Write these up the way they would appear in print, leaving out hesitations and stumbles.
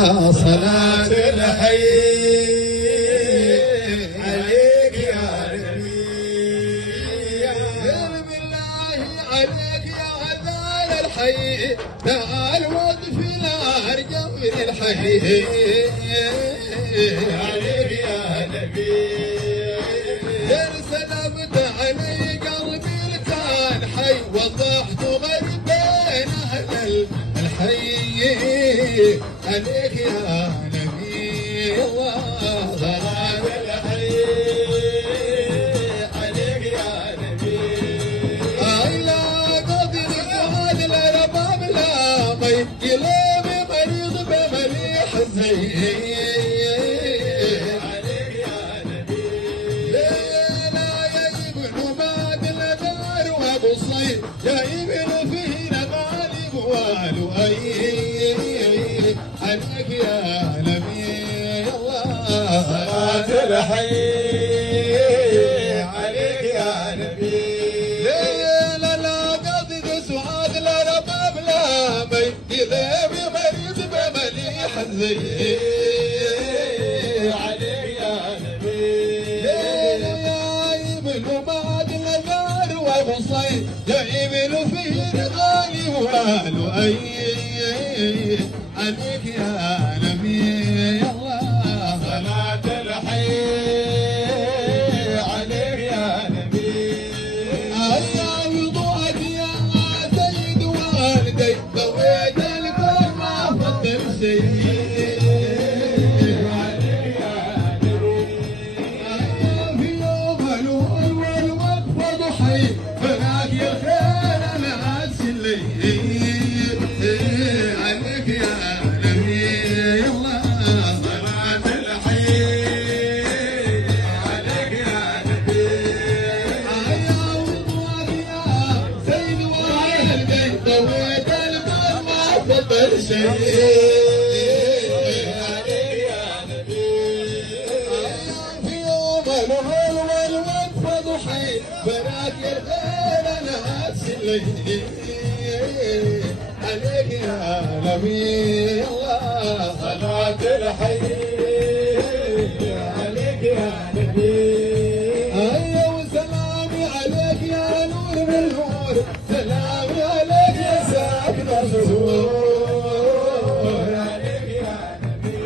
صلاة الحي عليك يا نبي بالله عليك يا هذا الحي تعال وقف الأرجو من الحي عليك يا نبي سلمت علي قلبي كان حي وضحت غربين أهل الحي عليك يا نبي الله صلاة الحي عليك يا نبي لا قدر جهاد الرباب لا مي قلبي مريض بمليح الزين عليك يا نبي لا يا ابن بعد الدار وابو صيد يا ابن فينا غالب والو عليك يا نبي الله صلاة الحي عليك يا نبي لا قصد سعاد لا رباب لا مي قلبي مريض بمليح الزين عليك يا نبي يا ابن بعد النار وبصيد يا ابن فيه غالي والو عليك يا نبي الله صلاة الحي عليك يا نبي يا وضوءك يا سيد والدي ضويت الكون ما فضل شيء عليك يا نبي في يوم الأول والوقفة ضحي بناك يا خير أنا أسلي عليك يا نبي الله صلاة الحي عليك يا نبي يا وضوءك يا سيد والدي ضويت البر ما فضل شيء عليك يا نبي في يوم الهول والوقفة ضحي بناك يا الخير أنا أسلي عليك يا نبي الله صلاة الحي عليك يا نبي وسلامي عليك يا نور من نور سلامي عليك يا ساكن الصدور عليك يا نبي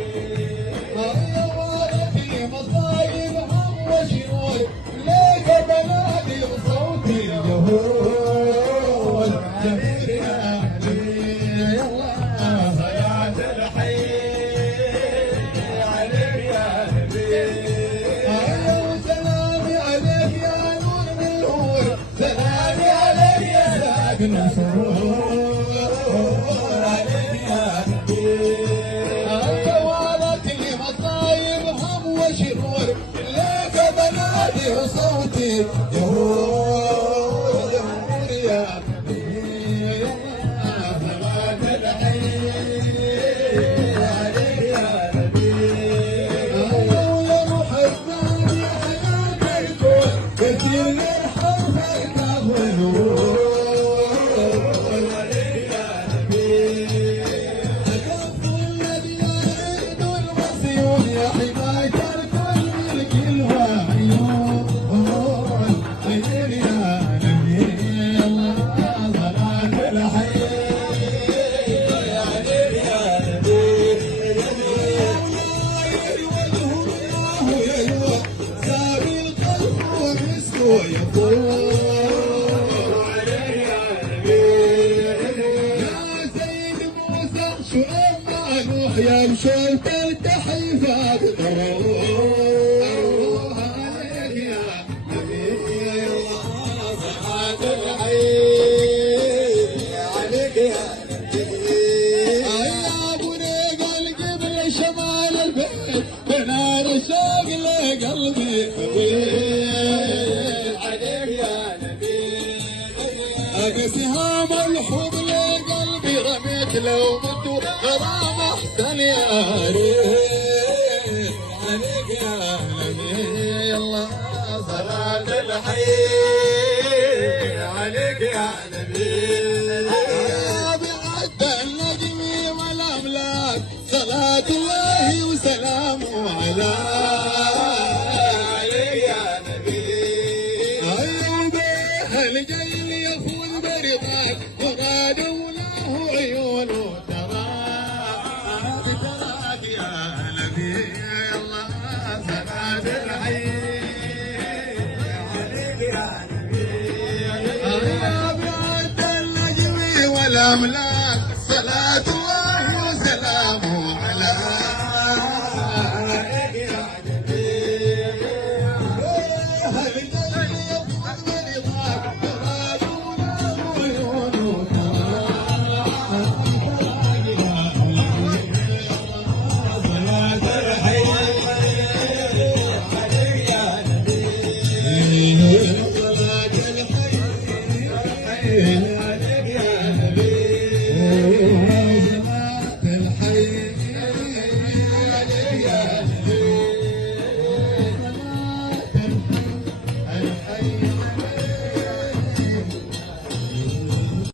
وارثي مصايب هم وشرور ليك بنادي بصوتي الجهور عليك يا صلاة الحي عليك يا نبي وسلامي عليك يا نور من نور سلامي عليك يا ساكن السرور عليك يا نبي وارثي مصايب هم وشرور ليك بنادي وصوتي يهور يا يا مشوت تلتحي فاق عليك يا نبي الله صلاة الحي عليك يا نبي يا ابو ريقل قبل شمال البيت بنار الشوق لقلبي عليك يا نبي سهام الحب لقلبي رميت لو مت غرام احسن يا ريت عليك يا نبي الله صلاة الحي عليك يا نبي يا بعد النجم والاملاك صلاة صلاة الله وسلامه على يا نبي. أيوب الجيل يفوز برضاك مراد وله عيونه تراك يا نبي. الله سداد العين يا نبي. أيوب عد النجم والأملاك